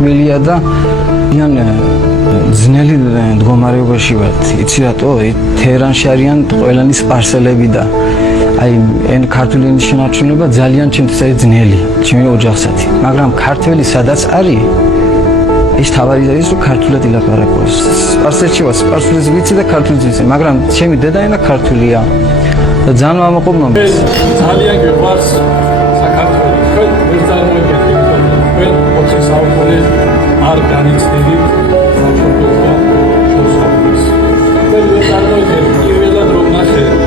შვილია და იან ძნელი მდგომარეობაში ვართ. იცი რატო? თეერანში არიან ყველანი სპარსელები და აიენ ქართული ენის შენარჩუნება ძალიან ჩემთვის არის ძნელი, ჩემი ოჯახსათი. მაგრამ ქართველი სადაც არის, ის თავარი არის რომ ქართულად ილაპარაკოს. სპარსეთში ვარ, სპარსულიც ვიცი და ქართულიც ვიცი, მაგრამ ჩემი დედაენა ქართულია. და ძალიან ვამაყობ მომს. ძალიან გვიყვარს საქართველო. ჩვენ ვერ წარმოვიდგენთ, ჩვენ 20 საუკუნე არ განიცდით საქართველოს და მოსახლეობის. ჩვენ ვერ წარმოვიდგენთ პირველად რომ ნახეთ